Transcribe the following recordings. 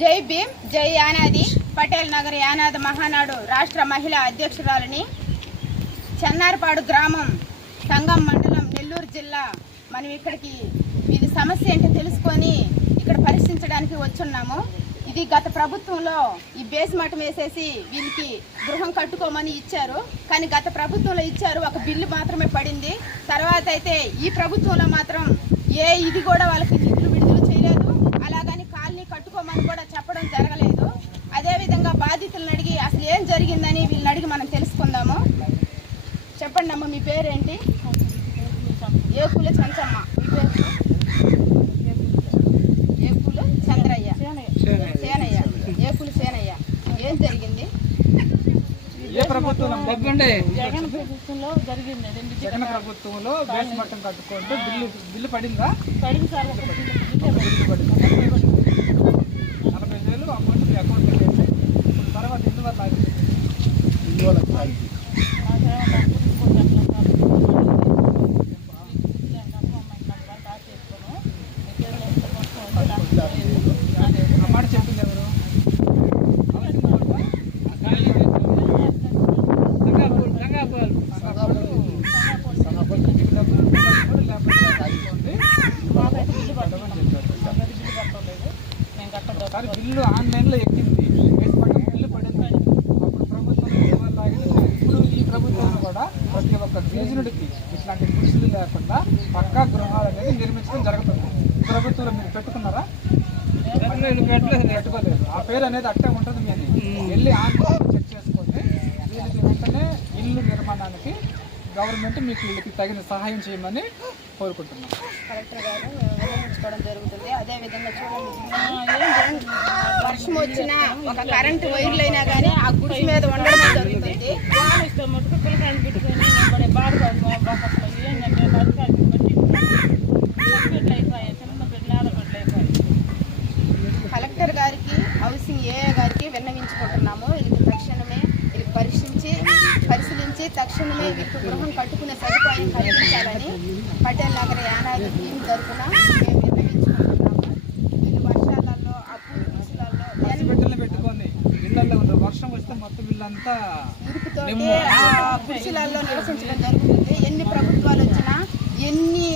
జై భీమ్ జై యానాది. పటేల్ నగర్ యానాది మహానాడు రాష్ట్ర మహిళా అధ్యక్షురాలని చెన్నారపాడు గ్రామం సంగం మండలం నెల్లూరు జిల్లా. మనం ఇక్కడికి ఇది సమస్య ఏంటో తెలుసుకొని ఇక్కడ పరిశీలించడానికి వచ్చున్నాము. ఇది గత ప్రభుత్వంలో ఈ బేస్ మఠం వేసేసి వీళ్ళకి గృహం కట్టుకోమని ఇచ్చారు. కానీ గత ప్రభుత్వంలో ఇచ్చారు ఒక బిల్లు మాత్రమే పడింది. తర్వాత అయితే ఈ ప్రభుత్వంలో మాత్రం ఏ ఇది కూడా వాళ్ళకి నిధులు విడుదల చేయలేదు అలాగని కాలనీ కట్టుకోమని కూడా చెప్పడం జరగలేదు అదేవిధంగా బాధితులను అడిగి అసలు ఏం జరిగిందని వీళ్ళని అడిగి మనం తెలుసుకుందాము చెప్పండి అమ్మ మీ పేరేంటి? ఏకుల చంచమ్మ? మీ పేరు? ఏకుల చంద్రయ్య. సేనయ్య ఏకుల సేనయ్య ఏం జరిగింది? ఏ ప్రభుత్వం దగ్గండే. జగన్ ప్రభుత్వంలో జరిగింది. రెండు జగన్ ప్రభుత్వంలో బేస్ మట్టం కట్టుకుంటూ బిల్లు బిల్లు పడిందా? పడింది సార్ బిల్లు పడింది? సంగాపూర్ సంగాపూర్ మీకు బిల్లు ఆన్లైన్లో ఎక్కింది బిల్లు పడింది అప్పుడు ప్రభుత్వం ఇప్పుడు ఈ ప్రభుత్వం కూడా ప్రతి ఒక్క గిరిజనుడికి ఇట్లాంటి గుడిసెలు లేకుండా పక్కా గృహాలు అనేది నిర్మించడం జరుగుతుంది ఈ ప్రభుత్వంలో మీరు పెట్టుకున్నారా పెట్టుకోలేదు ఆ పేరు అనేది అట్టే ఉంటుంది మేము వెళ్ళి ఆన్లైన్ ఇల్లు నిర్మాణానికి గవర్నమెంట్ మీకు వీళ్ళకి తగిన సహాయం చేయమని కోరుకుంటున్నాం. కలెక్టర్ గారు నిర్వహించుకోవడం జరుగుతుంది. అదేవిధంగా చూడండి. వర్షం వచ్చినా ఒక కరెంటు వైర్లు అయినా కానీ ఆ గుడిసె మీద ఉండడం జరుగుతుంది కలెక్టర్ గారికి హౌసింగ్ ఏఏ గారికి విన్నవించుకుంటున్నాము వీళ్ళకి తక్షణమే వీళ్ళకి పరీక్షించి పరిశీలించి తక్షణమే వీళ్ళకి గృహం కట్టుకునే సదుపాయం కల్పించాలని పటేల్ నగర యానాది టీం తరఫున మేము వీళ్ళు వర్షాలలో వర్షం వస్తే మొత్తం ఇల్లంతా ఇరుకుతోటి గుడిసెలలో నివసించడం జరుగుతుంది. ఎన్ని ప్రభుత్వాలు వచ్చినా ఎన్ని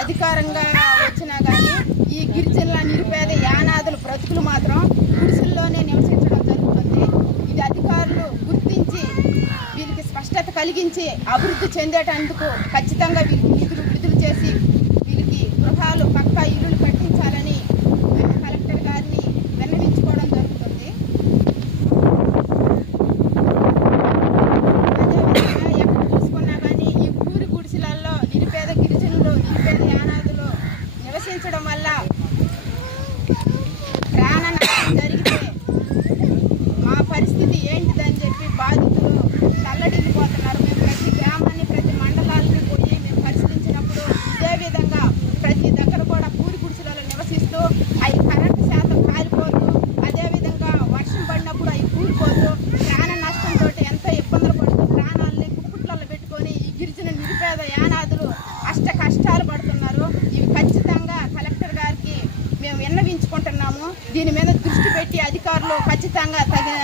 అధికారంగా వచ్చినా కానీ ఈ గిరిజనుల నిరుపేద యానాదుల బ్రతుకులు మాత్రం గుడిసెల్లోనే నివసించడం జరుగుతుంది ఇది అధికారులు గుర్తించి వీరికి స్పష్టత కలిగించి అభివృద్ధి చెందేటందుకు ఖచ్చితంగా వీరికి నిధులు విడుదల చేసి వీరికి గృహాలు పక్కా ఇల్లులు కట్టించాలని కలెక్టర్ గారిని విన్నవించుకోవడం జరుగుతుంది. అదేవిధంగా ఎక్కడ చూసుకున్నా కానీ ఈ ఊరి గుడిసెలలో నిరుపేద గిరిజనులు నిరుపేద యానాదులు నివసించడం వల్ల ప్రాణ నష్టం జరిగితే మా పరిస్థితి ఖచ్చితంగా తగిన